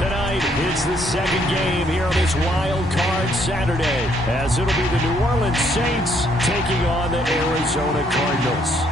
Tonight, it's the second game here on this Wild Card Saturday, as it'll be the New Orleans Saints taking on the Arizona Cardinals.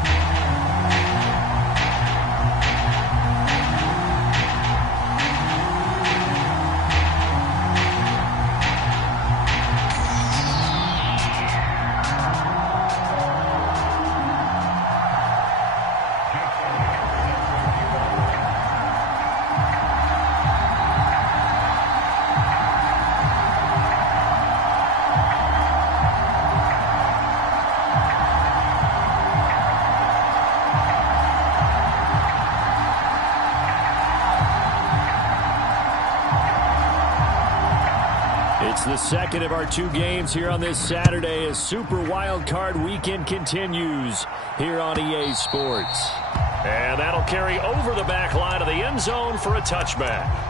It's the second of our two games here on this Saturday as Super Wild Card Weekend continues here on EA Sports. And that'll carry over the back line of the end zone for a touchback.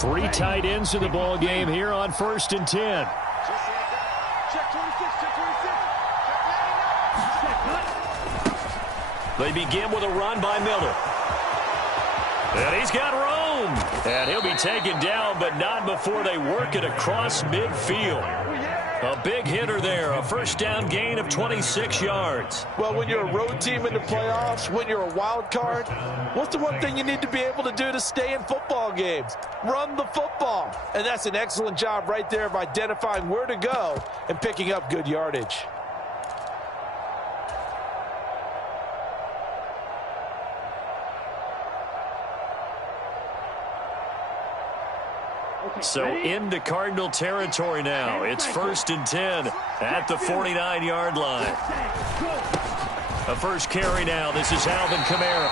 Three tight ends in the ball game here on 1st and 10. They begin with a run by Miller. And he's got room. And he'll be taken down, but not before they work it across midfield. A big hitter there, a first down gain of 26 yards. Well, when you're a road team in the playoffs, when you're a wild card, what's the one thing you need to be able to do to stay in football games? Run the football. And that's an excellent job right there of identifying where to go and picking up good yardage. So into Cardinal territory now. It's 1st and 10 at the 49-yard line. A first carry now. This is Alvin Kamara.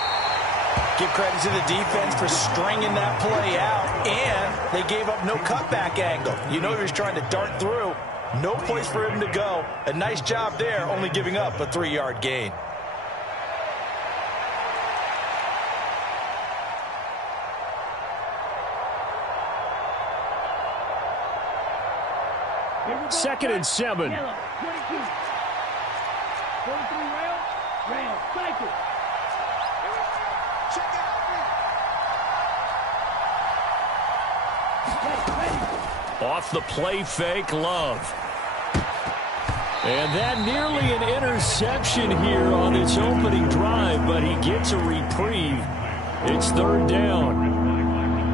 Give credit to the defense for stringing that play out, and they gave up no cutback angle. You know he was trying to dart through. No place for him to go. A nice job there, only giving up a 3-yard gain. Second and 7. Off the play fake, Love. And that nearly an interception here on its opening drive, but he gets a reprieve. It's 3rd down.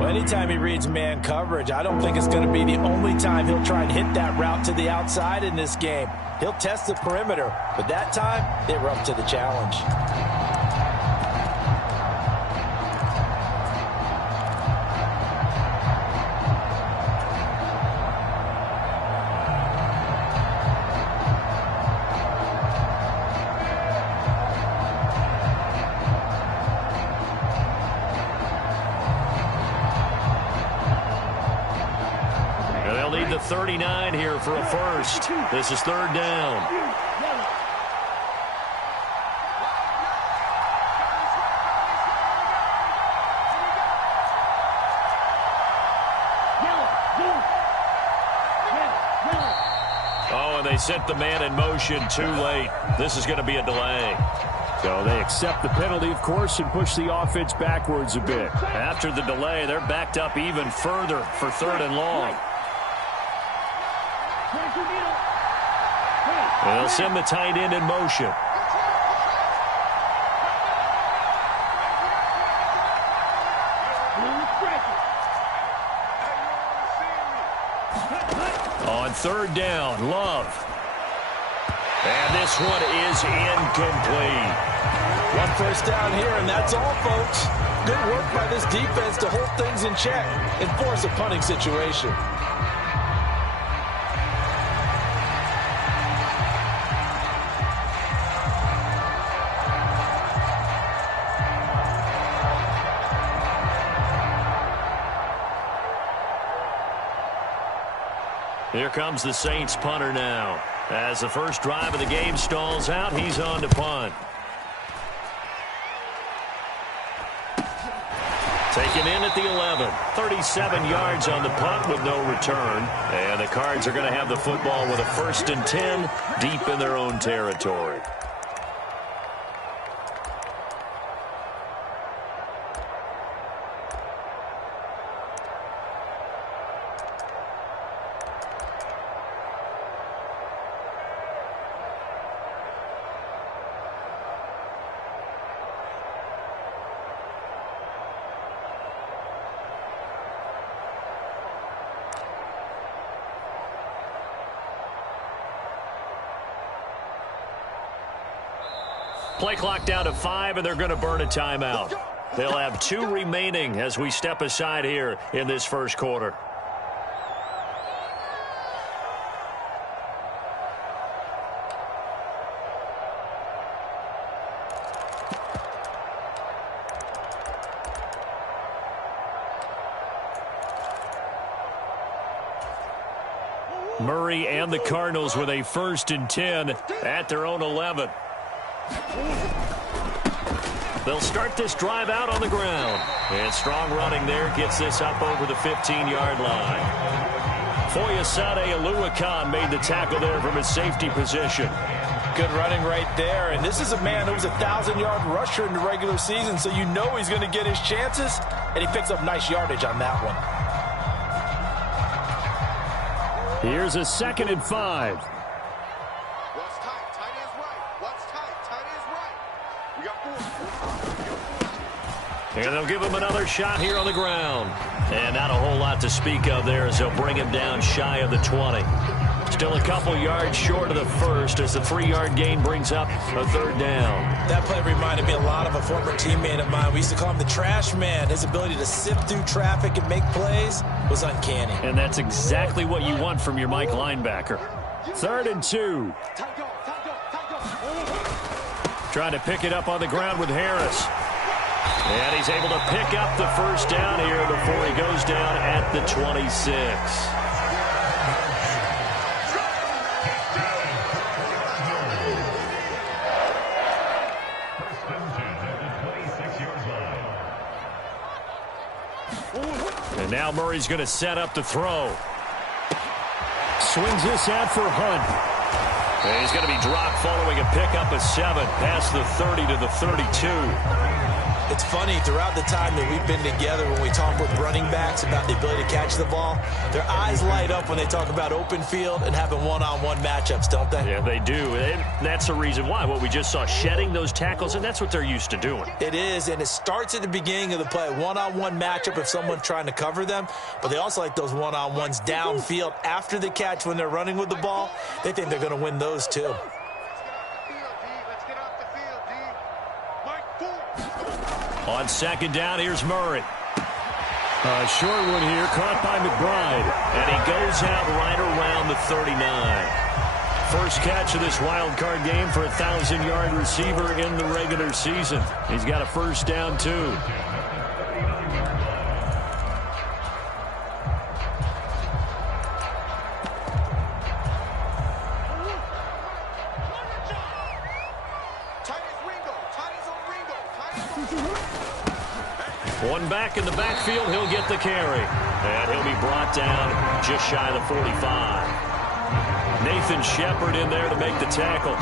Well, anytime he reads man coverage, I don't think it's going to be the only time he'll try and hit that route to the outside in this game. He'll test the perimeter, but that time they were up to the challenge. Need the 39 here for a first. This is 3rd down. Oh, and they set the man in motion too late. This is going to be a delay. So they accept the penalty, of course, and push the offense backwards a bit. After the delay, they're backed up even further for 3rd and long. They'll send the tight end in motion. On 3rd down, Love. And this one is incomplete. One first down here, and that's all, folks. Good work by this defense to hold things in check and force a punting situation. Here comes the Saints punter now. As the first drive of the game stalls out, he's on to punt. Taken in at the 11. 37 yards on the punt with no return. And the Cards are going to have the football with a 1st and 10 deep in their own territory. Play clock down to 5, and they're going to burn a timeout. They'll have 2 remaining as we step aside here in this first quarter. Murray and the Cardinals with a 1st and 10 at their own 11. They'll start this drive out on the ground. And strong running there gets this up over the 15-yard line. Foyesade Oluwakan made the tackle there from his safety position. Good running right there. And this is a man who was a 1,000-yard rusher in the regular season, so you know he's going to get his chances. And he picks up nice yardage on that one. Here's a 2nd and 5. And they'll give him another shot here on the ground. And not a whole lot to speak of there as they'll bring him down shy of the 20. Still a couple yards short of the first as the 3-yard gain brings up a 3rd down. That play reminded me a lot of a former teammate of mine. We used to call him the trash man. His ability to sift through traffic and make plays was uncanny. And that's exactly what you want from your Mike linebacker. 3rd and 2. Trying to pick it up on the ground with Harris. And he's able to pick up the 1st down here before he goes down at the 26. And now Murray's going to set up the throw. Swings this out for Hunt. And he's going to be dropped following a pickup of 7 past the 30 to the 32. It's funny, throughout the time that we've been together, when we talk with running backs about the ability to catch the ball, their eyes light up when they talk about open field and having one-on-one matchups, don't they? Yeah, they do. And that's the reason why. What we just saw, shedding those tackles, and that's what they're used to doing. It is, and it starts at the beginning of the play. One-on-one matchup if someone's trying to cover them, but they also like those one-on-ones downfield after the catch when they're running with the ball. They think they're going to win those too. On 2nd down, here's Murray. A short one here, caught by McBride. And he goes out right around the 39. First catch of this wild card game for a 1,000-yard receiver in the regular season. He's got a 1st down, too. One back in the backfield, he'll get the carry. And he'll be brought down just shy of the 45. Nathan Shepard in there to make the tackle.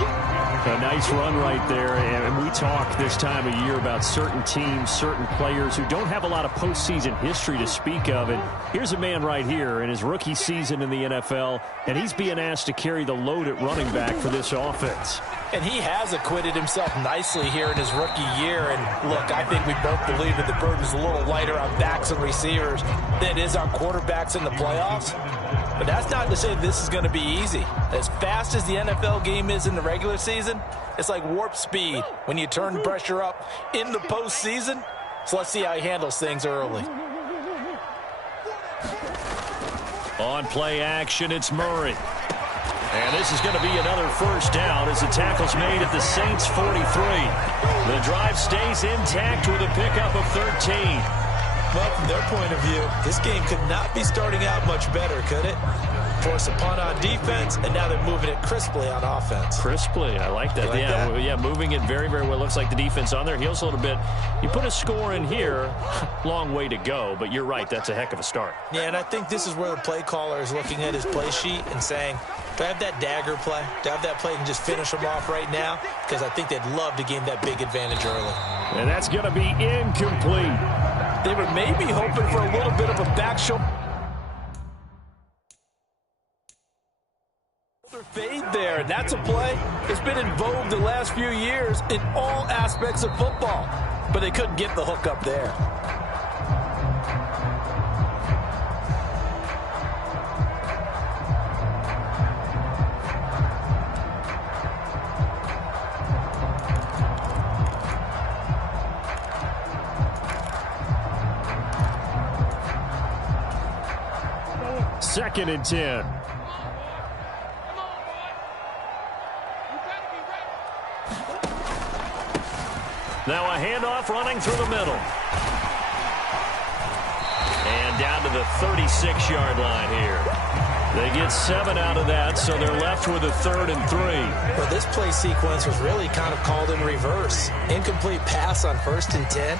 A nice run right there. And we talk this time of year about certain teams, certain players who don't have a lot of postseason history to speak of. And here's a man right here in his rookie season in the NFL, and he's being asked to carry the load at running back for this offense. And he has acquitted himself nicely here in his rookie year. And look, I think we both believe that the burden's a little lighter on backs and receivers than it is on quarterbacks in the playoffs. But that's not to say this is going to be easy. As fast as the NFL game is in the regular season, it's like warp speed when you turn pressure up in the postseason. So let's see how he handles things early. On play action, it's Murray. And this is going to be another 1st down as the tackle's made at the Saints' 43. The drive stays intact with a pickup of 13. Well, from their point of view, this game could not be starting out much better, could it? force a punt on defense, and now they're moving it crisply on offense. Crisply, I like that. Yeah, moving it very, very well. Looks like the defense on their heels a little bit. You put a score in here, long way to go, but you're right, that's a heck of a start. Yeah, and I think this is where the play caller is looking at his play sheet and saying, do I have that dagger play? Do I have that play and just finish them off right now? Because I think they'd love to gain that big advantage early. And that's going to be incomplete. They were maybe hoping for a little bit of a back shoulder fade there, and that's a play that's been in vogue the last few years in all aspects of football, but they couldn't get the hook up there. Second and 10. Now a handoff running through the middle. And down to the 36-yard line here. They get 7 out of that, so they're left with a 3rd and 3. Well, this play sequence was really kind of called in reverse. Incomplete pass on 1st and 10.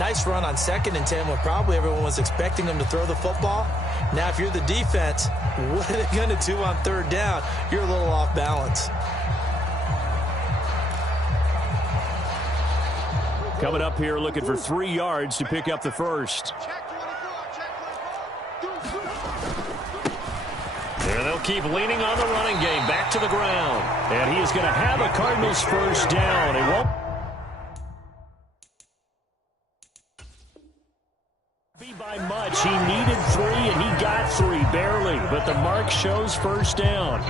Nice run on 2nd and 10 when probably everyone was expecting them to throw the football. Now, if you're the defense, what are they going to do on 3rd down? You're a little off balance. Coming up here looking for 3 yards to pick up the first. And they'll keep leaning on the running game. Back to the ground. And he is going to have a Cardinals first down. It won't be by much. He needed 3, and he got 3, barely. But the mark shows first down.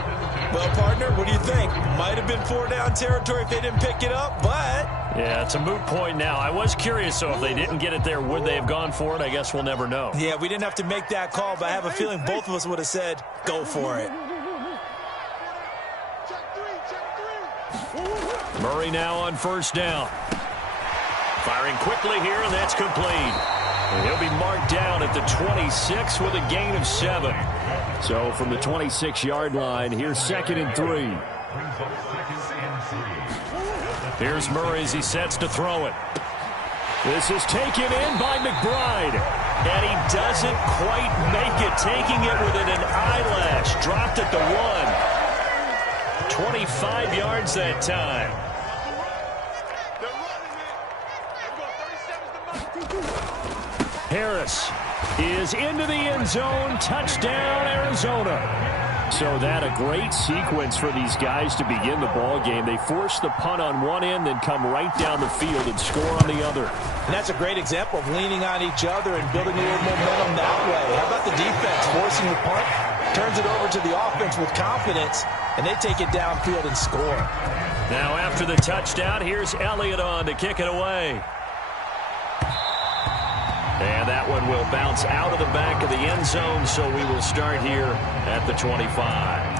Well, partner, what do you think? Might have been 4-down territory if they didn't pick it up, but... Yeah, it's a moot point now. I was curious, so if they didn't get it there, would they have gone for it? I guess we'll never know. Yeah, we didn't have to make that call, but I have a feeling both of us would have said, go for it. Murray now on first down. Firing quickly here, and that's complete. And he'll be marked down at the 26 with a gain of 7. So from the 26-yard line, here's 2nd and 3. Here's Murray as he sets to throw it. This is taken in by McBride. And he doesn't quite make it, taking it within an eyelash. Dropped at the 1. 25 yards that time. Harris is into the end zone. Touchdown, Arizona. So that a great sequence for these guys to begin the ball game. They force the punt on one end, then come right down the field and score on the other. And that's a great example of leaning on each other and building a little momentum that way. How about the defense forcing the punt? Turns it over to the offense with confidence, and they take it downfield and score. Now after the touchdown, here's Elliott on to kick it away. And that one will bounce out of the back of the end zone, so we will start here at the 25.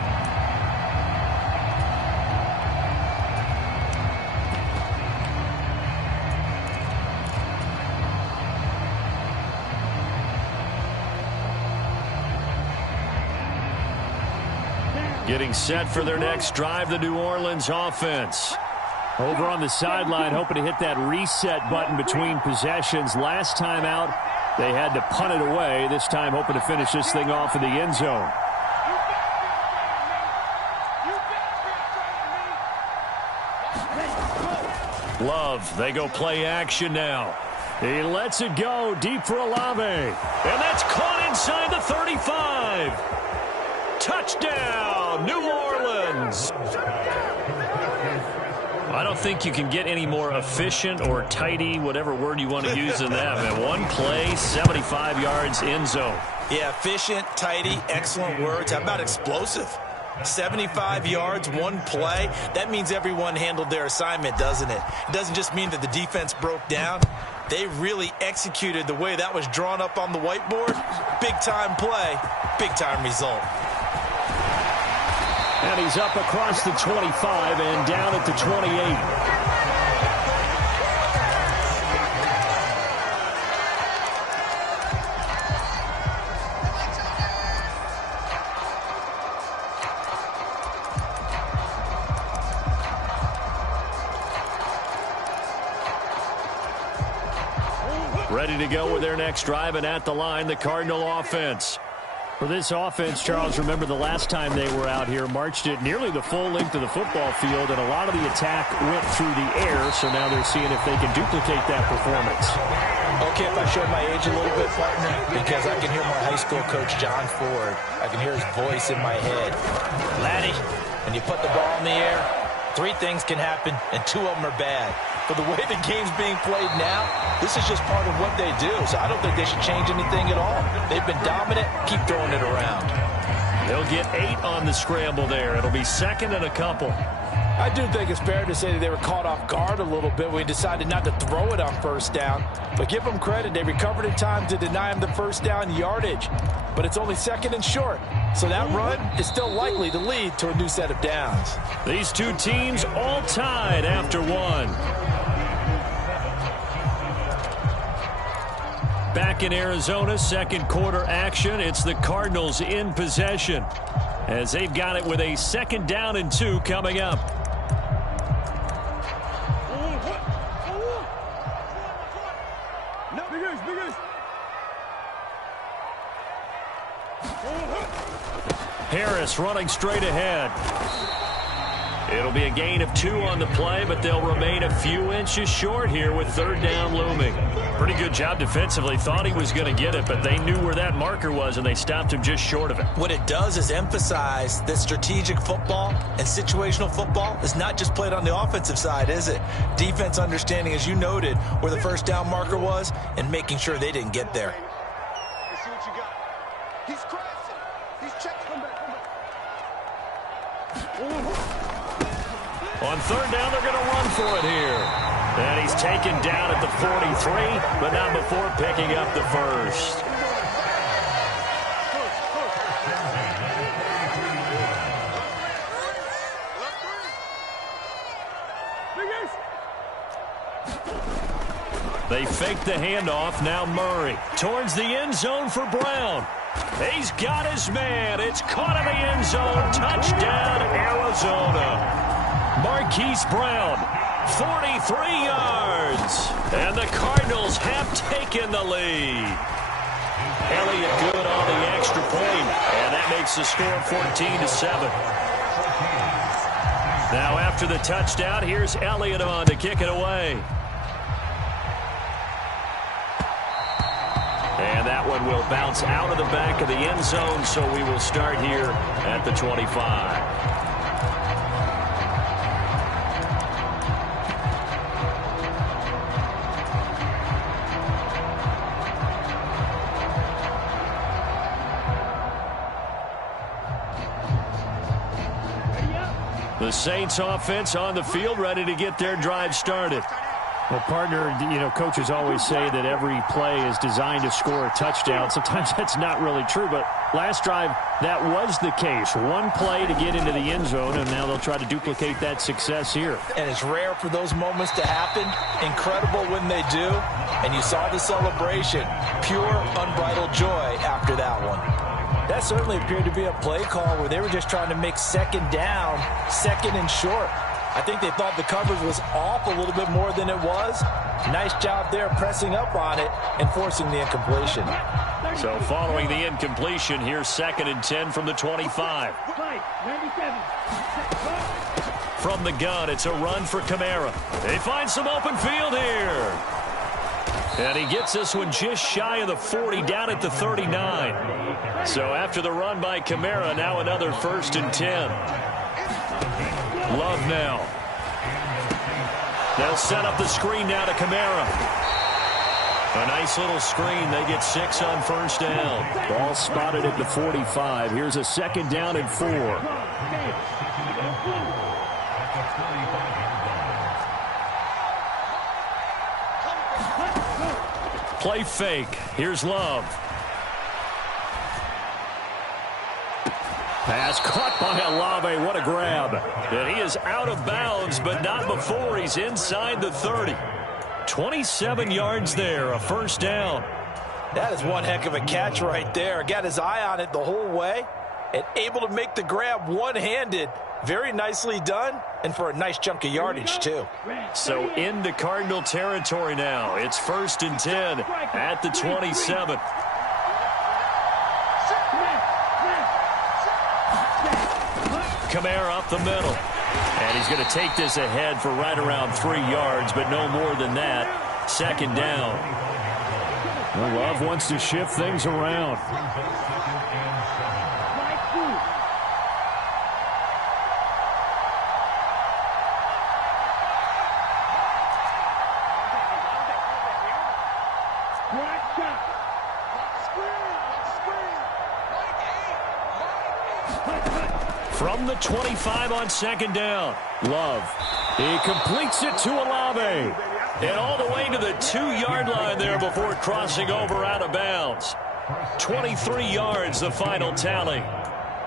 Getting set for their next drive, the New Orleans offense. Over on the sideline, hoping to hit that reset button between possessions. Last time out, they had to punt it away. This time, hoping to finish this thing off in the end zone. Love, they go play action now. He lets it go deep for Olave. And that's caught inside the 35. Touchdown, New Orleans. I don't think you can get any more efficient or tidy, whatever word you want to use in that, man. One play, 75 yards, end zone. Yeah, efficient, tidy, excellent words. How about explosive? 75 yards, one play. That means everyone handled their assignment, doesn't it? It doesn't just mean that the defense broke down. They really executed the way that was drawn up on the whiteboard. Big-time play, big-time result. And he's up across the 25 and down at the 28. Ready to go with their next drive, and at the line, the Cardinal offense. For this offense, Charles, remember the last time they were out here, marched it nearly the full length of the football field, and a lot of the attack went through the air, so now they're seeing if they can duplicate that performance. Okay, if I show my age a little bit, partner, because I can hear my high school coach, John Ford. I can hear his voice in my head. Laddie, when you put the ball in the air, 3 things can happen, and 2 of them are bad. For the way the game's being played now, this is just part of what they do. So I don't think they should change anything at all. They've been dominant. Keep throwing it around. They'll get 8 on the scramble there. It'll be 2nd and a couple. I do think it's fair to say that they were caught off guard a little bit when we decided not to throw it on first down. But give them credit. They recovered in time to deny them the first down yardage. But it's only 2nd and short. So that run is still likely to lead to a new set of downs. These 2 teams all tied after 1. Back in Arizona, 2nd quarter action. It's the Cardinals in possession as they've got it with a 2nd down and 2 coming up. Harris running straight ahead. It'll be a gain of 2 on the play, but they'll remain a few inches short here with 3rd down looming. Pretty good job defensively. Thought he was going to get it, but they knew where that marker was, and they stopped him just short of it. What it does is emphasize that strategic football and situational football is not just played on the offensive side, is it? Defense understanding, as you noted, where the first down marker was and making sure they didn't get there. Let's see what you got. He's crashing. He's checking. Come back. On 3rd down, they're going to run for it here. And he's taken down at the 43, but not before picking up the first. They fake the handoff. Now Murray towards the end zone for Brown. He's got his man. It's caught in the end zone. Touchdown, Arizona. Marquise Brown, 43 yards. And the Cardinals have taken the lead. Elliott good on the extra point. And that makes the score 14-7. Now after the touchdown, here's Elliott on to kick it away. And that one will bounce out of the back of the end zone, so we will start here at the 25. The Saints offense on the field, ready to get their drive started. Well, partner, you know, coaches always say that every play is designed to score a touchdown. Sometimes that's not really true, but last drive, that was the case. One play to get into the end zone, and now they'll try to duplicate that success here. And it's rare for those moments to happen. Incredible when they do. And you saw the celebration. Pure, unbridled joy after that one. That certainly appeared to be a play call where they were just trying to make 2nd down, 2nd and short. I think they thought the coverage was off a little bit more than it was. Nice job there pressing up on it and forcing the incompletion. So following the incompletion, here's 2nd and 10 from the 25. From the gun, it's a run for Kamara. They find some open field here. And he gets this one just shy of the 40, down at the 39. So after the run by Kamara, now another 1st and 10. Love now. They'll set up the screen now to Kamara. A nice little screen. They get 6 on 1st down. Ball spotted at the 45. Here's a 2nd down and 4. Play fake. Here's Love. Pass caught by Olave. What a grab. And he is out of bounds, but not before he's inside the 30. 27 yards there, a 1st down. That is one heck of a catch right there. Got his eye on it the whole way and able to make the grab one-handed. Very nicely done, and for a nice chunk of yardage, too. So into Cardinal territory now. It's 1st and 10 at the 27. Kamara up the middle. And he's going to take this ahead for right around 3 yards, but no more than that. 2nd down. Well, Love wants to shift things around. From the 25 on 2nd down. Love. He completes it to Olave. And all the way to the 2-yard line there before crossing over out of bounds. 23 yards, the final tally.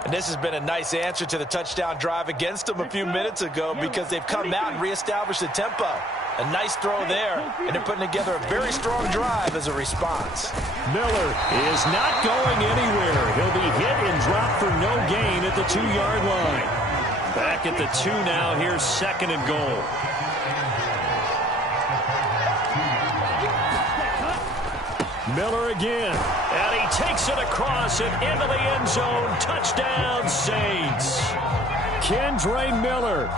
And this has been a nice answer to the touchdown drive against them a few minutes ago because they've come out and reestablished the tempo. A nice throw there, and they're putting together a very strong drive as a response. Miller is not going anywhere. He'll be hit and dropped for no gain at the 2-yard line. Back at the 2 now. Here's 2nd and goal. Miller again. And he takes it across and into the end zone. Touchdown, Saints. Kendre Miller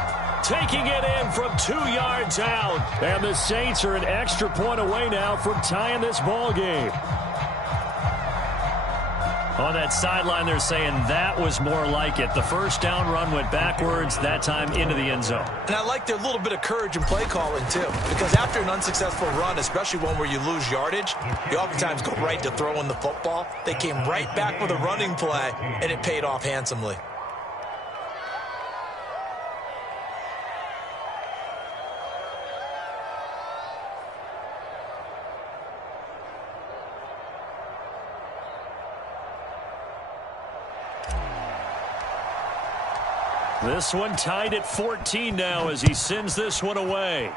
taking it in from 2 yards out. And the Saints are an extra point away now from tying this ball game. On that sideline, they're saying that was more like it. The 1st down run went backwards, that time into the end zone. And I like their little bit of courage in play calling, too. Because after an unsuccessful run, especially one where you lose yardage, you oftentimes go right to throwing the football. They came right back with a running play, and it paid off handsomely. This one tied at 14 now as he sends this one away.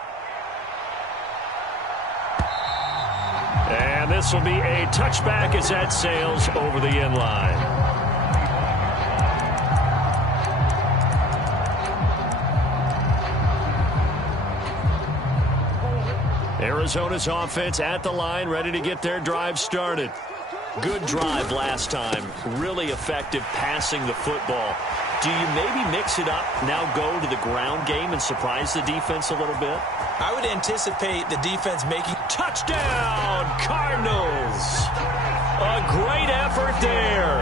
And this will be a touchback as that sails over the end line. Arizona's offense at the line, ready to get their drive started. Good drive last time. Really effective passing the football. Do you maybe mix it up, now go to the ground game and surprise the defense a little bit? I would anticipate the defense making... Touchdown, Cardinals! A great effort there.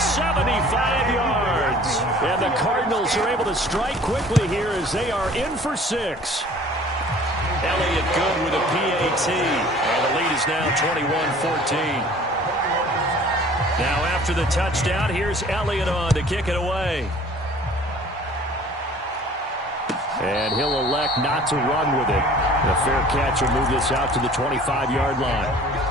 75 yards. And the Cardinals are able to strike quickly here as they are in for 6. Elliott good with a PAT. And the lead is now 21-14. Now after the touchdown, here's Elliott on to kick it away. And he'll elect not to run with it. A fair catch will move this out to the 25-yard line.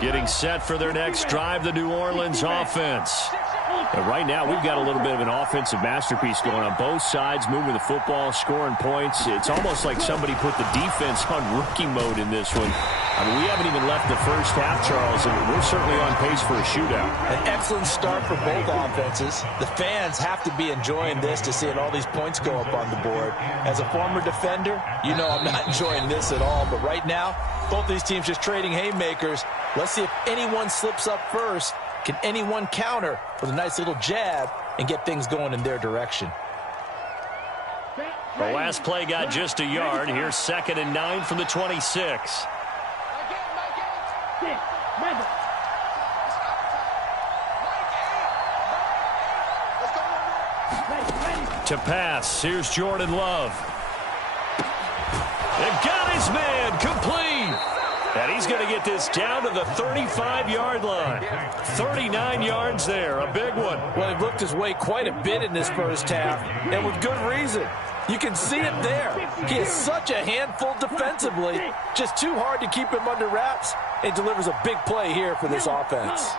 Getting set for their next drive, the New Orleans offense. And right now, we've got a little bit of an offensive masterpiece going on both sides, moving the football, scoring points. It's almost like somebody put the defense on rookie mode in this one. I mean, we haven't even left the first half, Charles, and we're certainly on pace for a shootout. An excellent start for both offenses. The fans have to be enjoying this to seeing all these points go up on the board. As a former defender, you know I'm not enjoying this at all. But right now, both these teams just trading haymakers. Let's see if anyone slips up first. Can anyone counter with a nice little jab and get things going in their direction? The last play got just a yard. Here's 2nd and 9 from the 26. To pass, here's Jordan Love. And got his man, complete. And he's going to get this down to the 35-yard line. 39 yards there, a big one. Well, he looked his way quite a bit in this first half, and with good reason. You can see it there. He is such a handful defensively. Just too hard to keep him under wraps. He delivers a big play here for this offense.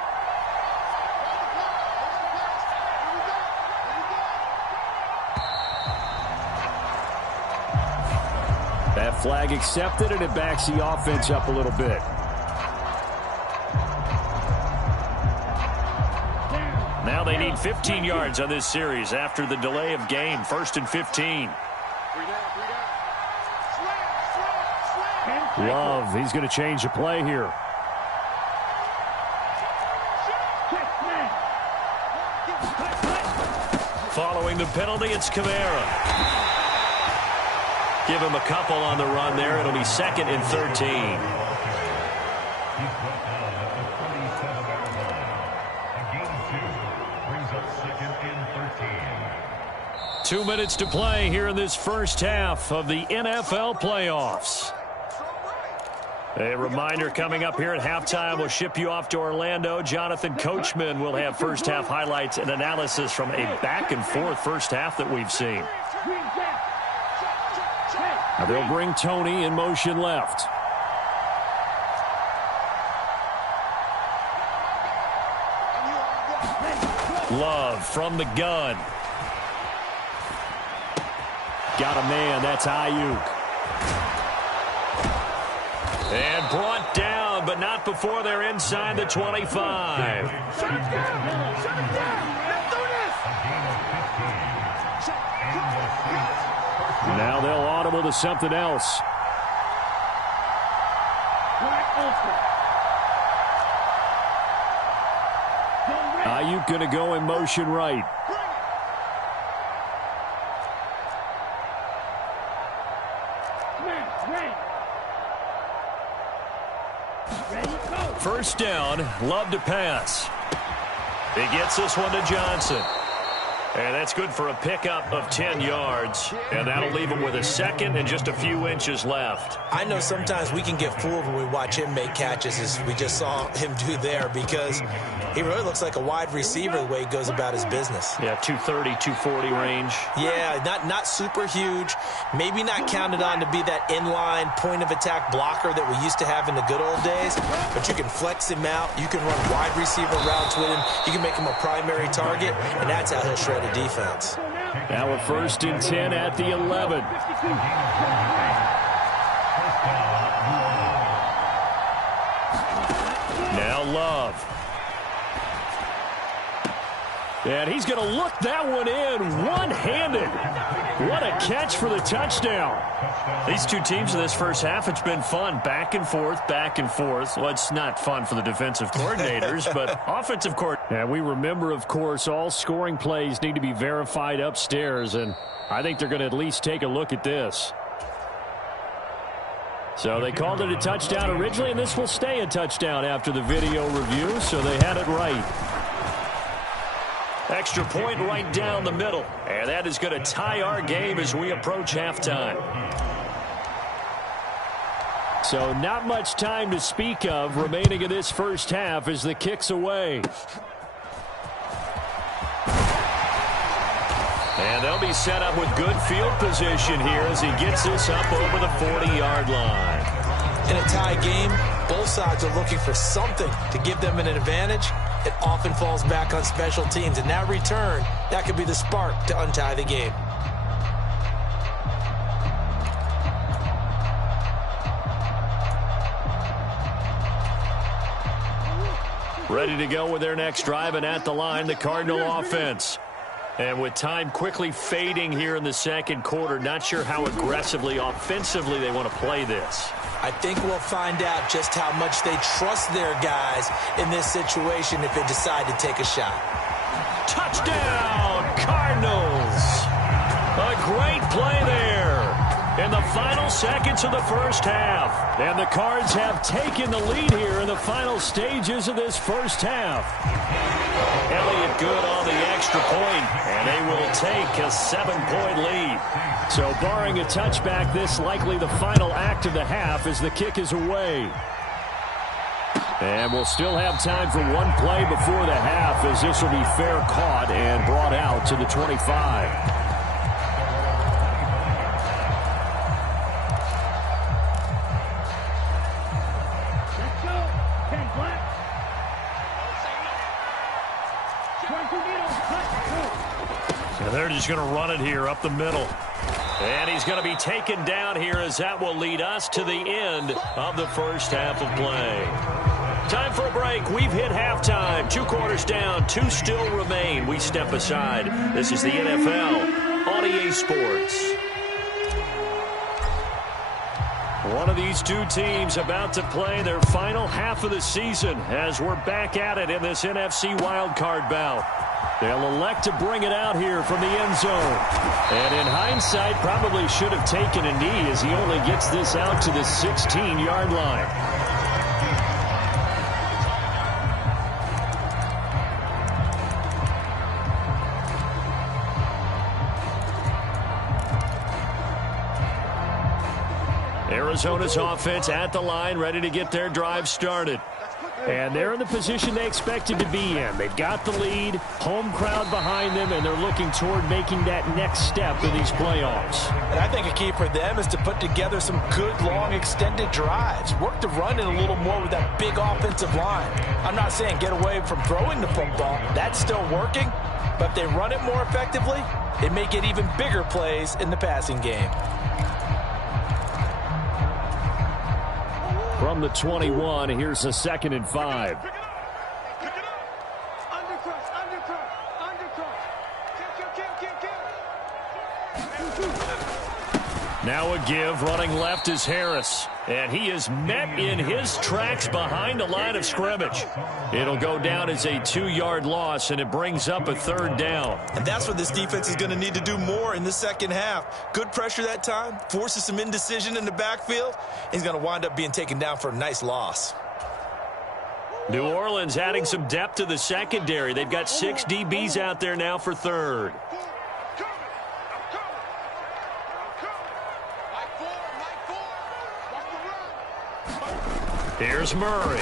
That flag accepted, and it backs the offense up a little bit. Now they need 15 yards on this series after the delay of game. 1st and 15. Love, he's going to change the play here. Following the penalty, it's Kamara. Give him a couple on the run there. It'll be 2nd and 13. 2 minutes to play here in this first half of the NFL playoffs. A reminder coming up here at halftime. We'll ship you off to Orlando. Jonathan Coachman will have first half highlights and analysis from a back-and-forth first half that we've seen. Now they'll bring Tony in motion left. Love from the gun. Got a man. That's Ayuk. And brought down, but not before they're inside the 25. Now they'll audible to something else. Ayuk going to go in motion right. First down, Love to pass. He gets this one to Johnson. And that's good for a pickup of 10 yards. And that'll leave him with a second and just a few inches left. I know sometimes we can get fooled when we watch him make catches, as we just saw him do there, because he really looks like a wide receiver the way he goes about his business. Yeah, 230, 240 range. Yeah, not super huge. Maybe not counted on to be that inline point-of-attack blocker that we used to have in the good old days. But you can flex him out. You can run wide receiver routes with him. You can make him a primary target, and that's how he'll shred a defense. Now a 1st and 10 at the 11. Now Love. And he's going to look that one in one-handed. What a catch for the touchdown. These two teams in this first half, it's been fun. Back and forth, back and forth. Well, it's not fun for the defensive coordinators, but offensive coordinators. And we remember, of course, all scoring plays need to be verified upstairs, and I think they're going to at least take a look at this. So they called it a touchdown originally, and this will stay a touchdown after the video review, so they had it right. Extra point right down the middle. And that is going to tie our game as we approach halftime. So not much time to speak of remaining in this first half as the kick's away. And they'll be set up with good field position here as he gets this up over the 40-yard line. In a tie game, both sides are looking for something to give them an advantage. It often falls back on special teams, and that return, that could be the spark to untie the game. Ready to go with their next drive, and at the line, the Cardinal offense. And with time quickly fading here in the second quarter, not sure how aggressively, offensively they want to play this. I think we'll find out just how much they trust their guys in this situation if they decide to take a shot. Touchdown, Cardinals! A great play there in the final seconds of the first half. And the Cards have taken the lead here in the final stages of this first half. Elliott good on the extra point, and they will take a 7-point lead. So barring a touchback, this likely the final act of the half as the kick is away. And we'll still have time for one play before the half as this will be fair caught and brought out to the 25. And they're just going to run it here up the middle. And he's going to be taken down here as that will lead us to the end of the first half of play. Time for a break. We've hit halftime. 2 quarters down. 2 still remain. We step aside. This is the NFL on EA Sports. One of these 2 teams about to play their final half of the season as we're back at it in this NFC wildcard bout. They'll elect to bring it out here from the end zone. And in hindsight, probably should have taken a knee as he only gets this out to the 16-yard line. Arizona's offense at the line, ready to get their drive started. And they're in the position they expected to be in. They've got the lead, home crowd behind them, and they're looking toward making that next step in these playoffs. And I think a key for them is to put together some good, long, extended drives. Work the run in a little more with that big offensive line. I'm not saying get away from throwing the football. That's still working. But if they run it more effectively, it may get even bigger plays in the passing game. From the 21, here's a 2nd and 5. Pick it up. Undercrush. Kill. Now a give. Running left is Harris. And he is met in his tracks behind the line of scrimmage. It'll go down as a 2-yard loss, and it brings up a 3rd down. And that's what this defense is going to need to do more in the second half. Good pressure that time, forces some indecision in the backfield. He's going to wind up being taken down for a nice loss. New Orleans adding some depth to the secondary. They've got 6 DBs out there now for 3rd. Here's Murray.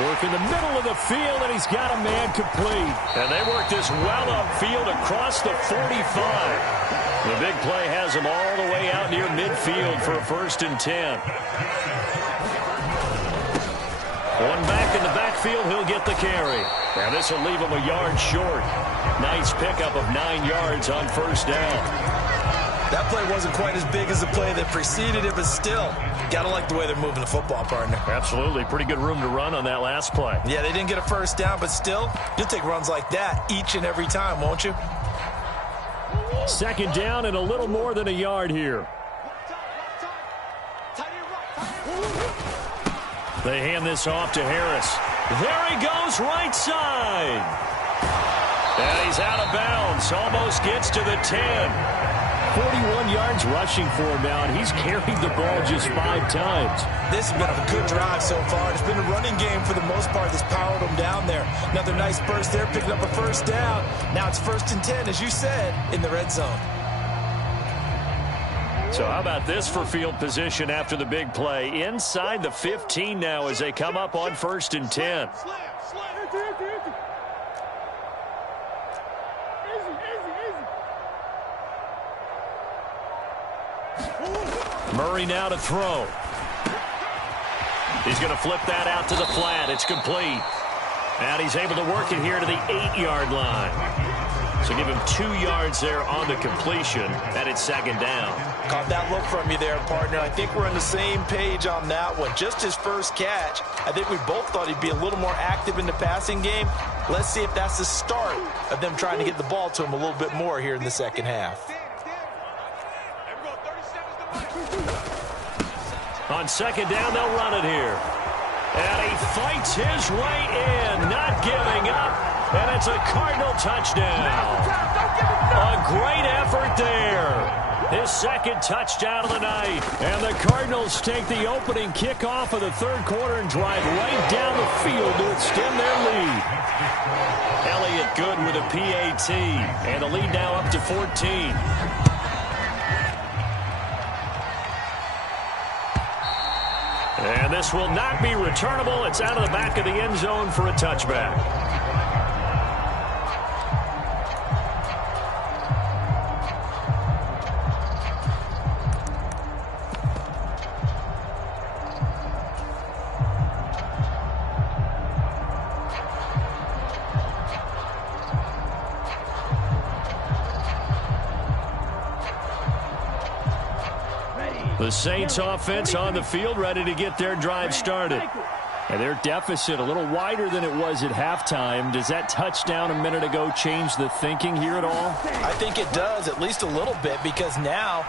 Work in the middle of the field, and he's got a man complete. And they work this well upfield across the 45. The big play has him all the way out near midfield for a 1st and 10. One back in the backfield, he'll get the carry. Now this will leave him a yard short. Nice pickup of 9 yards on 1st down. That play wasn't quite as big as the play that preceded it, but still, gotta like the way they're moving the football, partner. Absolutely. Pretty good room to run on that last play. Yeah, they didn't get a 1st down, but still, you'll take runs like that each and every time, won't you? 2nd down and a little more than a yard here. They hand this off to Harris. There he goes, right side. And he's out of bounds. Almost gets to the 10. 41 yards rushing for him now, and he's carried the ball just 5 times. This has been a good drive so far. It's been a running game for the most part that's powered them down there. Another nice burst there, picking up a 1st down. Now it's 1st and 10, as you said, in the red zone. So how about this for field position after the big play? Inside the 15 now as they come up on 1st and 10. Murray now to throw. He's going to flip that out to the flat. It's complete. And he's able to work it here to the 8-yard line. So give him 2 yards there on the completion, and it's 2nd down. Caught that look from you there, partner. I think we're on the same page on that one. Just his first catch. I think we both thought he'd be a little more active in the passing game. Let's see if that's the start of them trying to get the ball to him a little bit more here in the second half. On 2nd down, they'll run it here. And he fights his way in, not giving up. And it's a Cardinal touchdown. A great effort there. His 2nd touchdown of the night. And the Cardinals take the opening kickoff of the 3rd quarter and drive right down the field to extend their lead. Elliott good with a PAT. And the lead now up to 14. And this will not be returnable. It's out of the back of the end zone for a touchback. The Saints offense on the field, ready to get their drive started. And their deficit a little wider than it was at halftime. Does that touchdown a minute ago change the thinking here at all? I think it does, at least a little bit, because now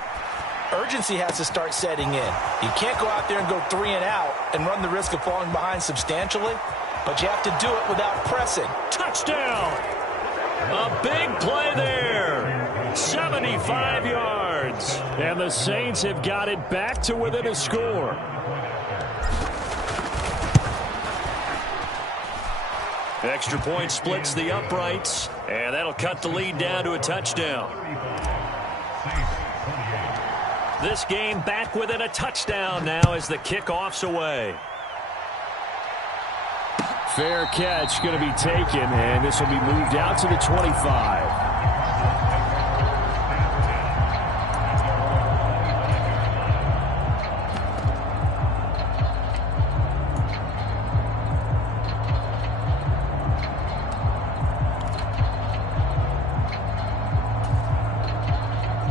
urgency has to start setting in. You can't go out there and go 3 and out and run the risk of falling behind substantially, but you have to do it without pressing. Touchdown! A big play there. 75 yards. And the Saints have got it back to within a score. Extra point splits the uprights, and that'll cut the lead down to a touchdown. This game back within a touchdown now as the kickoff's away. Fair catch going to be taken, and this will be moved out to the 25.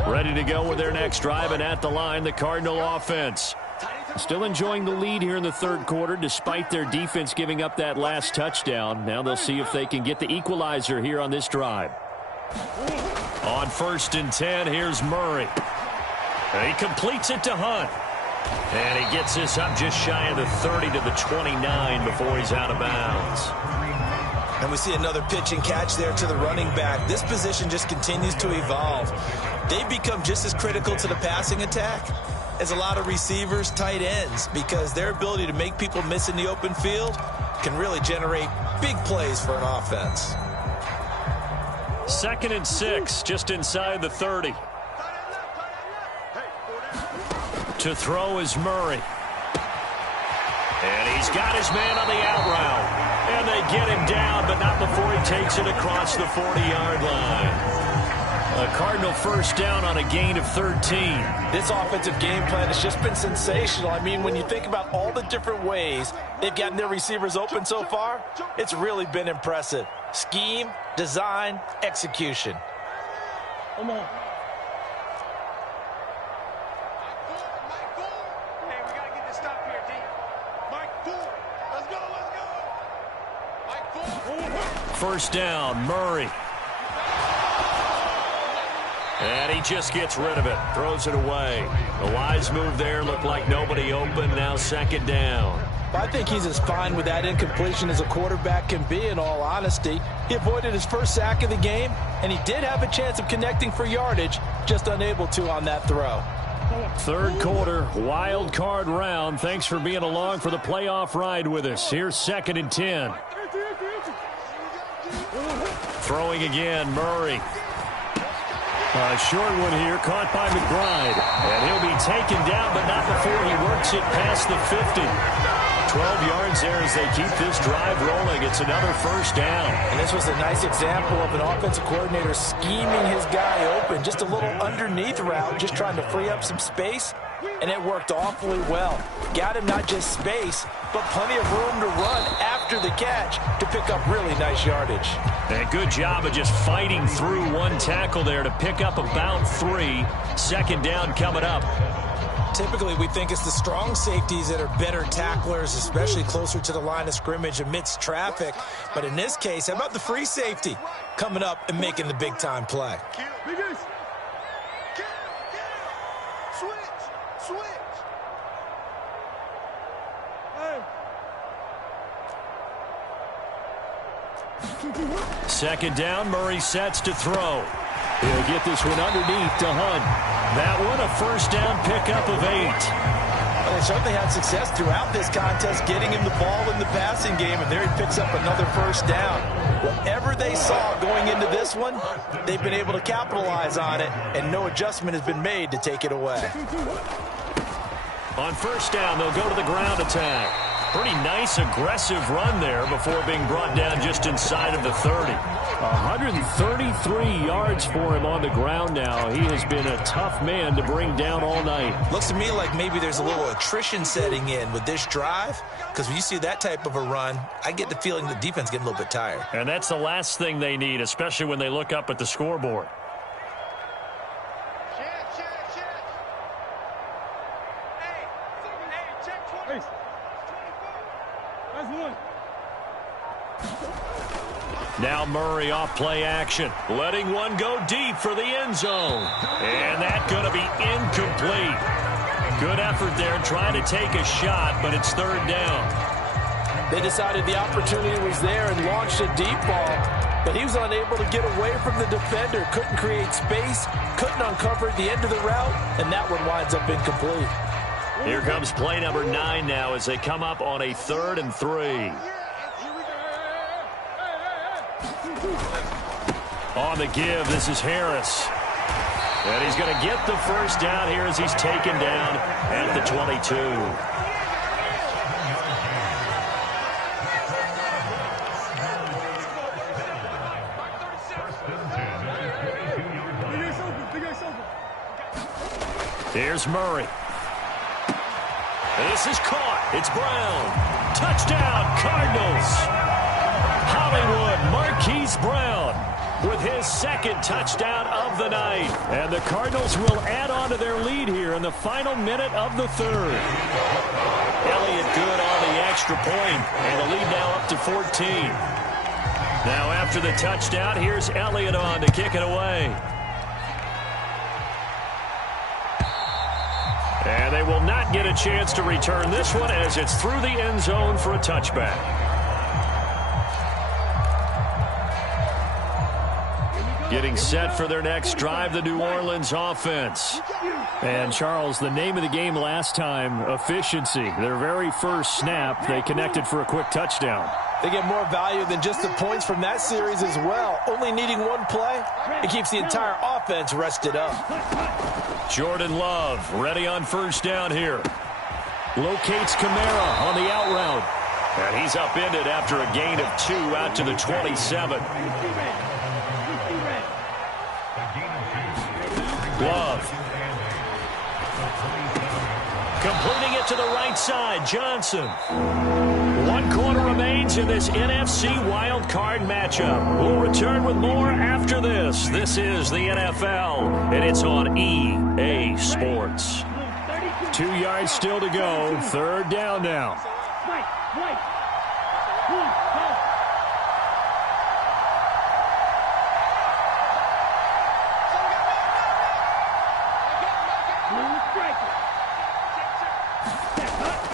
Ready to go with their next drive, and at the line, the Cardinal offense. Still enjoying the lead here in the third quarter, despite their defense giving up that last touchdown. Now they'll see if they can get the equalizer here on this drive. On 1st and 10, here's Murray. And he completes it to Hunt. And he gets this up just shy of the 30 to the 29 before he's out of bounds. And we see another pitch and catch there to the running back. This position just continues to evolve. They've become just as critical to the passing attack as a lot of receivers, tight ends, because their ability to make people miss in the open field can really generate big plays for an offense. 2nd and 6, just inside the 30. To throw is Murray. And he's got his man on the out route. And they get him down, but not before he takes it across the 40-yard line. A Cardinal first down on a gain of 13. This offensive game plan has just been sensational. I mean, when you think about all the different ways they've gotten their receivers open so far, it's really been impressive. Scheme, design, execution. Come on. Hey, we got to get this stop here, D. Mike Ford. Let's go, let's go. Mike Ford. First down, Murray. And he just gets rid of it, throws it away. A wise move there, looked like nobody open, now 2nd down. I think he's as fine with that incompletion as a quarterback can be, in all honesty. He avoided his first sack of the game, and he did have a chance of connecting for yardage, just unable to on that throw. Third quarter, wild card round. Thanks for being along for the playoff ride with us. Here's 2nd and 10. Throwing again, Murray. A short one here, caught by McBride. And he'll be taken down, but not before he works it past the 50. 12 yards there as they keep this drive rolling. It's another first down. And this was a nice example of an offensive coordinator scheming his guy open. Just a little underneath route, just trying to free up some space. And it worked awfully well. Got him not just space, but plenty of room to run after the catch to pick up really nice yardage. And a good job of just fighting through one tackle there to pick up about 3. 2nd down coming up. Typically, we think it's the strong safeties that are better tacklers, especially closer to the line of scrimmage amidst traffic. But in this case, how about the free safety coming up and making the big-time play? Second down, Murray sets to throw. He'll get this one underneath to Hunt. That one a first down pickup of 8. Well, they certainly had success throughout this contest getting him the ball in the passing game, and there he picks up another first down. Whatever they saw going into this one, they've been able to capitalize on it, and no adjustment has been made to take it away. On first down, they'll go to the ground attack. Pretty nice, aggressive run there before being brought down just inside of the 30. 133 yards for him on the ground now. He has been a tough man to bring down all night. Looks to me like maybe there's a little attrition setting in with this drive, because when you see that type of a run, I get the feeling the defense getting a little bit tired. And that's the last thing they need, especially when they look up at the scoreboard. Now Murray off play action. Letting one go deep for the end zone. And that's going to be incomplete. Good effort there trying to take a shot, but it's third down. They decided the opportunity was there and launched a deep ball, but he was unable to get away from the defender. Couldn't create space, couldn't uncover the end of the route, and that one winds up incomplete. Here comes play number 9 now as they come up on a 3rd and 3. On the give, this is Harris. And he's going to get the first down here as he's taken down at the 22. Here's Murray. This is caught. It's Brown. Touchdown, Cardinals. Hollywood Marquise Brown with his 2nd touchdown of the night. And the Cardinals will add on to their lead here in the final minute of the 3rd. Elliott good on the extra point, and the lead now up to 14. Now after the touchdown, here's Elliott on to kick it away. And they will not get a chance to return this one as it's through the end zone for a touchback. Getting set for their next drive, the New Orleans offense. And, Charles, the name of the game last time, efficiency. Their very first snap, they connected for a quick touchdown. They get more value than just the points from that series as well. Only needing one play, it keeps the entire offense rested up. Jordan Love ready on first down here. Locates Kamara on the out route. And he's upended after a gain of 2 out to the 27. Love. Completing it to the right side, Johnson. 1 quarter remains in this NFC wild card matchup. We'll return with more after this. This is the NFL, and it's on EA Sports. 2 yards still to go. 3rd down now.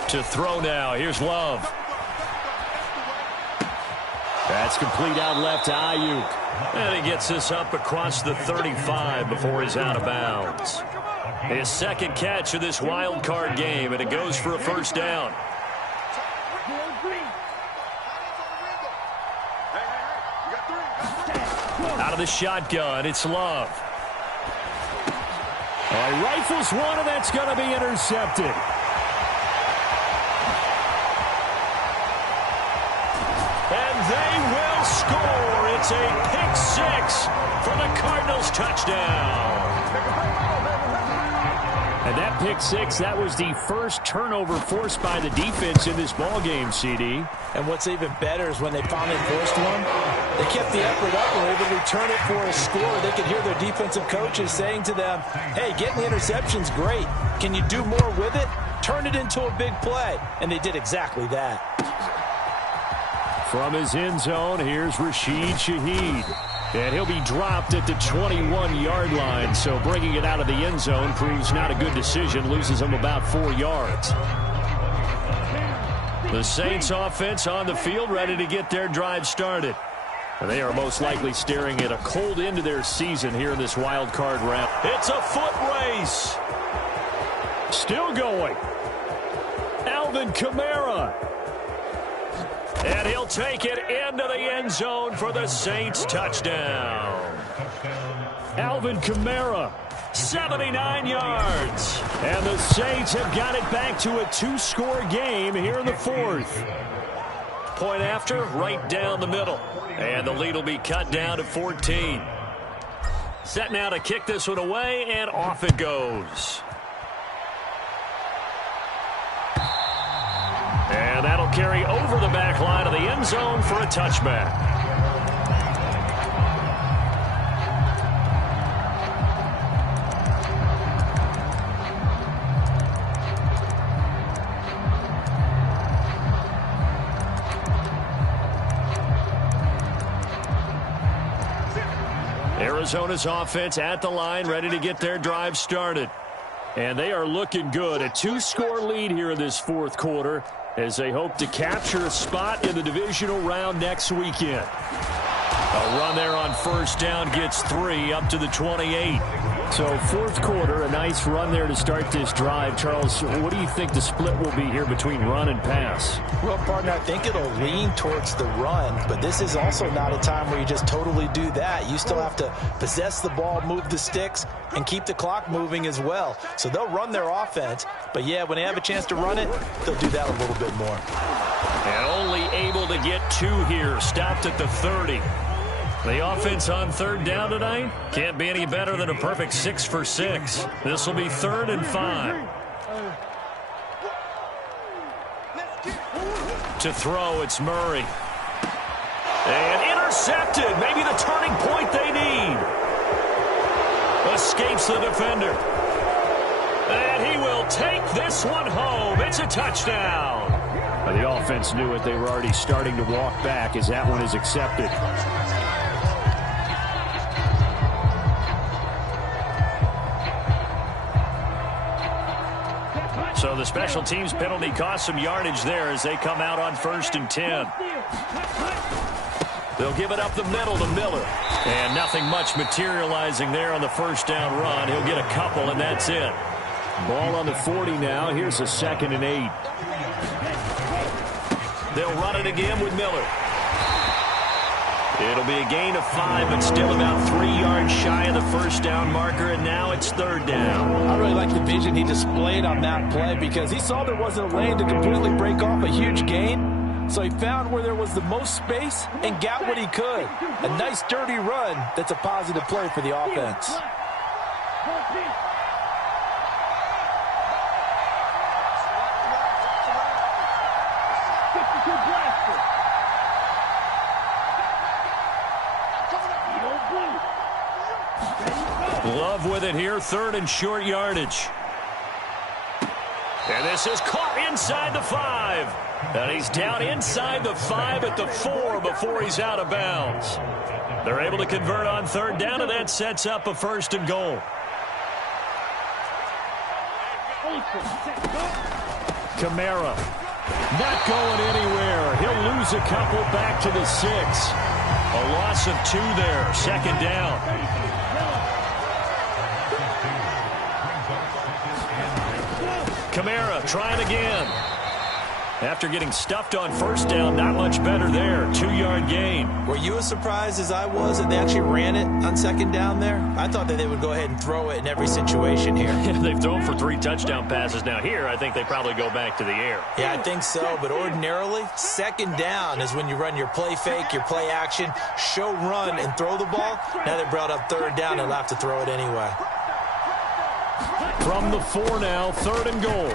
To throw now. Here's Love. That's complete out left to Ayuk. And he gets this up across the 35 before he's out of bounds. His 2nd catch of this wild card game, and it goes for a first down. Out of the shotgun, it's Love. He rifles one, and that's going to be intercepted. And they will score. It's a pick 6 for the Cardinals touchdown. And that pick 6, that was the first turnover forced by the defense in this ballgame, CD. And what's even better is when they finally forced one, they kept the effort up and were able to return it for a score. They could hear their defensive coaches saying to them, hey, getting the interception's great. Can you do more with it? Turn it into a big play. And they did exactly that. From his end zone, here's Rashid Shaheed. And he'll be dropped at the 21-yard line, so bringing it out of the end zone proves not a good decision, loses him about 4 yards. The Saints offense on the field, ready to get their drive started. They are most likely staring at a cold end to their season here in this wild card round. It's a foot race. Still going. Alvin Kamara. And he'll take it into the end zone for the Saints touchdown. Alvin Kamara. 79 yards. And the Saints have got it back to a 2-score game here in the 4th. Point after, right down the middle. And the lead will be cut down to 14. Set now to kick this one away, and off it goes. And that'll carry over the back line of the end zone for a touchback. Arizona's offense at the line, ready to get their drive started. And they are looking good. A 2-score lead here in this fourth quarter as they hope to capture a spot in the divisional round next weekend. A run there on first down gets 3 up to the 28. So fourth quarter, a nice run there to start this drive. Charles, what do you think the split will be here between run and pass? Well, partner, I think it'll lean towards the run, but this is also not a time where you just totally do that. You still have to possess the ball, move the sticks, and keep the clock moving as well. So they'll run their offense, but yeah, when they have a chance to run it, they'll do that a little bit more. And only able to get 2 here, stopped at the 30. The offense on third down tonight can't be any better than a perfect 6 for 6. This will be 3rd and 5. To throw, it's Murray. And intercepted. Maybe the turning point they need. Escapes the defender. And he will take this one home. It's a touchdown. The offense knew it. They were already starting to walk back as that one is accepted. So the special teams penalty cost some yardage there as they come out on 1st and 10. They'll give it up the middle to Miller. And nothing much materializing there on the first down run. He'll get a couple, and that's it. Ball on the 40 now. Here's a 2nd and 8. They'll run it again with Miller. It'll be a gain of 5, but still about 3 yards shy of the first down marker, and now it's 3rd down. I really like the vision he displayed on that play because he saw there wasn't a lane to completely break off a huge gain. So he found where there was the most space and got what he could. A nice, dirty run that's a positive play for the offense. Love with it here, 3rd and short yardage. And this is caught inside the 5. And he's down inside the 5 at the 4 before he's out of bounds. They're able to convert on 3rd down, and that sets up a 1st and goal. Kamara not going anywhere. He'll lose a couple back to the 6. A loss of 2 there, 2nd down. Kamara trying again. After getting stuffed on 1st down, not much better there. 2-yard gain. Were you as surprised as I was that they actually ran it on 2nd down there? I thought that they would go ahead and throw it in every situation here. They've thrown for 3 touchdown passes. Now here, I think they probably go back to the air. Yeah, I think so. But ordinarily, 2nd down is when you run your play fake, your play action, show run, and throw the ball. Now they brought up 3rd down. They'll have to throw it anyway. From the 4 now, 3rd and goal.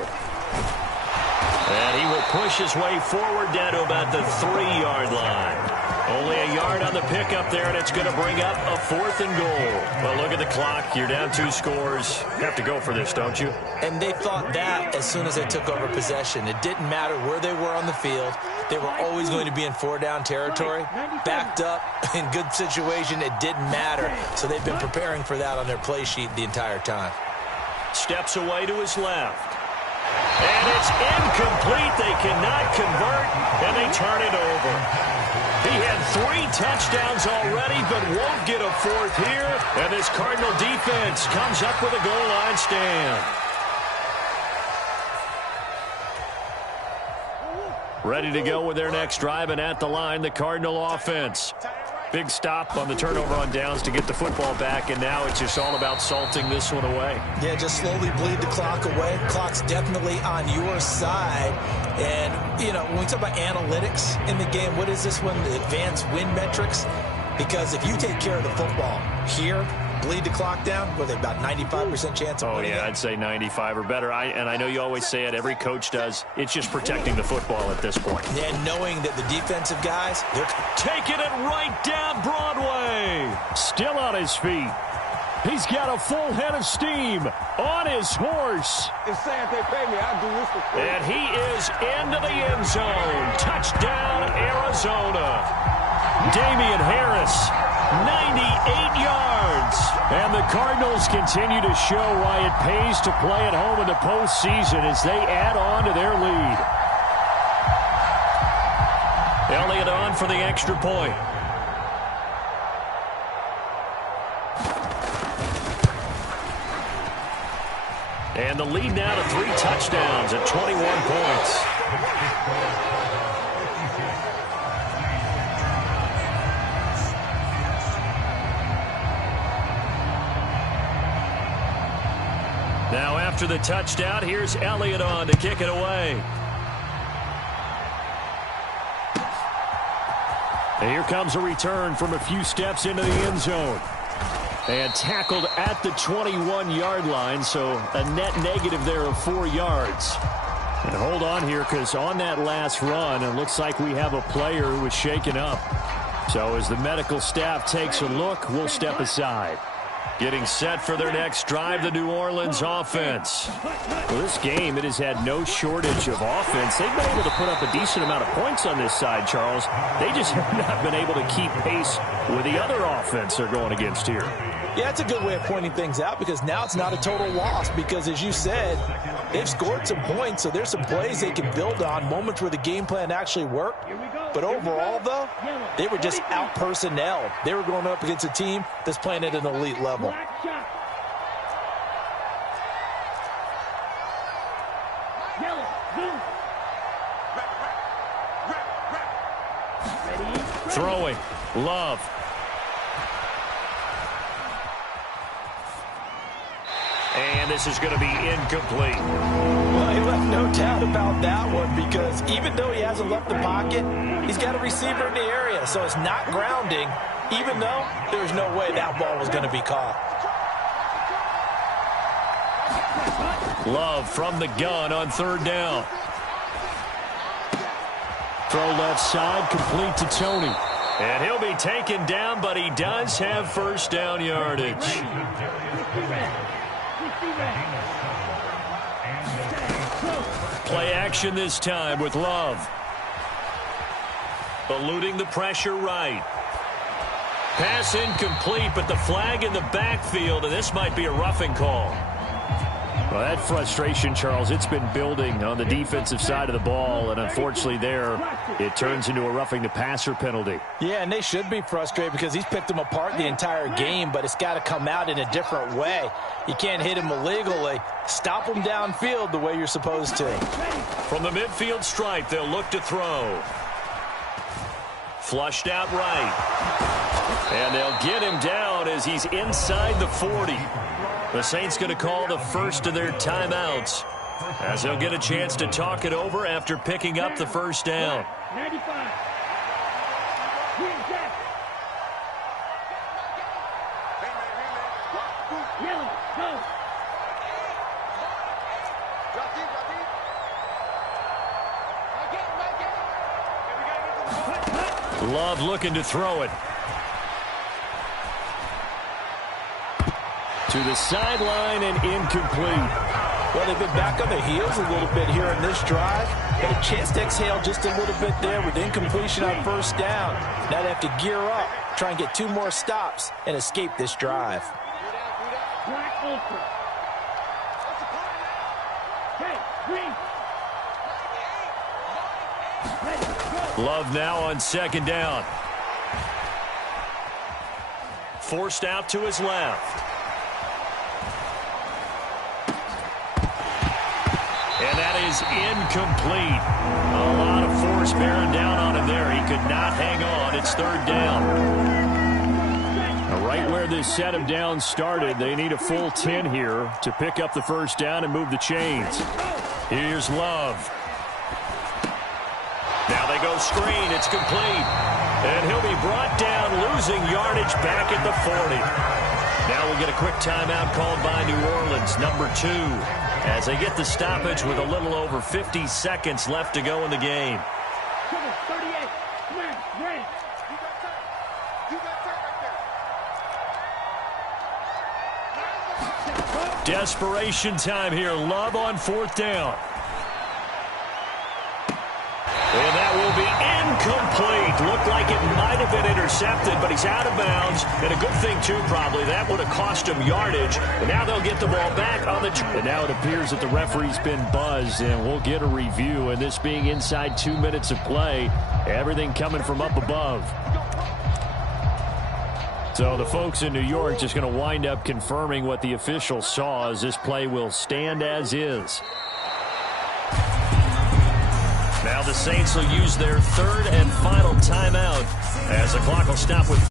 And he will push his way forward down to about the 3-yard line. Only a yard on the pickup there, and it's going to bring up a 4th and goal. Well, look at the clock. You're down 2 scores. You have to go for this, don't you? And they thought that as soon as they took over possession. It didn't matter where they were on the field. They were always going to be in 4-down territory. Backed up, in good situation, it didn't matter. So they've been preparing for that on their play sheet the entire time. Steps away to his left. And it's incomplete. They cannot convert, and they turn it over. He had 3 touchdowns already, but won't get a 4th here. And this Cardinal defense comes up with a goal line stand. Ready to go with their next drive, and at the line, the Cardinal offense. Big stop on the turnover on downs to get the football back, and now it's just all about salting this one away. Yeah, just slowly bleed the clock away. Clock's definitely on your side. And, you know, when we talk about analytics in the game, what is this one? The advanced win metrics? Because if you take care of the football here, bleed the clock down, with about 95% chance of winning it. I'd say 95 or better. And I know you always say it, every coach does. It's just protecting the football at this point. And knowing that the defensive guys, they're taking it right down Broadway. Still on his feet. He's got a full head of steam on his horse. It's saying they pay me, I'll do this for free. And he is into the end zone. Touchdown, Arizona. Damian Harris 98 yards. And the Cardinals continue to show why it pays to play at home in the postseason as they add on to their lead. Elliott on for the extra point. And the lead now to 3 touchdowns at 21 points. Now after the touchdown, here's Elliott on to kick it away. And here comes a return from a few steps into the end zone. And tackled at the 21-yard line, so a net negative there of 4 yards. And hold on here, because on that last run, it looks like we have a player who was shaken up. So as the medical staff takes a look, we'll step aside. Getting set for their next drive, the New Orleans offense. Well, this game, it has had no shortage of offense. They've been able to put up a decent amount of points on this side, Charles. They just have not been able to keep pace with the other offense they're going against here. Yeah, it's a good way of pointing things out because now it's not a total loss because, as you said, they've scored some points, so there's some plays they can build on, moments where the game plan actually worked. But overall, though, they were just out-personnel. They were going up against a team that's playing at an elite level. Throwing. Love. And this is going to be incomplete. Well, he left no doubt about that one because even though he hasn't left the pocket, he's got a receiver in the area, so it's not grounding, even though there's no way that ball was going to be caught. Love from the gun on 3rd down. Throw left side, complete to Tony. And he'll be taken down, but he does have 1st down yardage. Play action this time with Love. Eluding the pressure right. Pass incomplete, but the flag in the backfield, and this might be a roughing call. Well, that frustration, Charles, it's been building on the defensive side of the ball, and unfortunately there, it turns into a roughing the passer penalty. Yeah, and they should be frustrated because he's picked them apart the entire game, but it's got to come out in a different way. You can't hit him illegally. Stop him downfield the way you're supposed to. From the midfield stripe, they'll look to throw. Flushed out right. And they'll get him down as he's inside the 40. The Saints going to call the first of their timeouts as they'll get a chance to talk it over after picking up the 1st down. 95. Love looking to throw it. To the sideline and incomplete. Well, they've been back on the heels a little bit here in this drive. Got a chance to exhale just a little bit there with incompletion on 1st down. Now they have to gear up, try and get 2 more stops, and escape this drive. Love now on 2nd down. Forced out to his left. And that is incomplete. A lot of force bearing down on him there. He could not hang on. It's 3rd down. Now, right where this set of downs started, they need a full 10 here to pick up the 1st down and move the chains. Here's Love. Now they go screen. It's complete. And he'll be brought down, losing yardage back at the 40. Now we'll get a quick timeout called by New Orleans, number 2, as they get the stoppage with a little over 50 seconds left to go in the game. Desperation time here. Love on 4th down. And that will be incomplete. Looked like it might have have been intercepted, but he's out of bounds. And a good thing, too, probably. That would have cost him yardage. But now they'll get the ball back on the... And now it appears that the referee's been buzzed, and we'll get a review. And this being inside 2 minutes of play, everything coming from up above. So the folks in New York just going to wind up confirming what the official saw, as this play will stand as is. Now the Saints will use their third and final timeout as the clock will stop with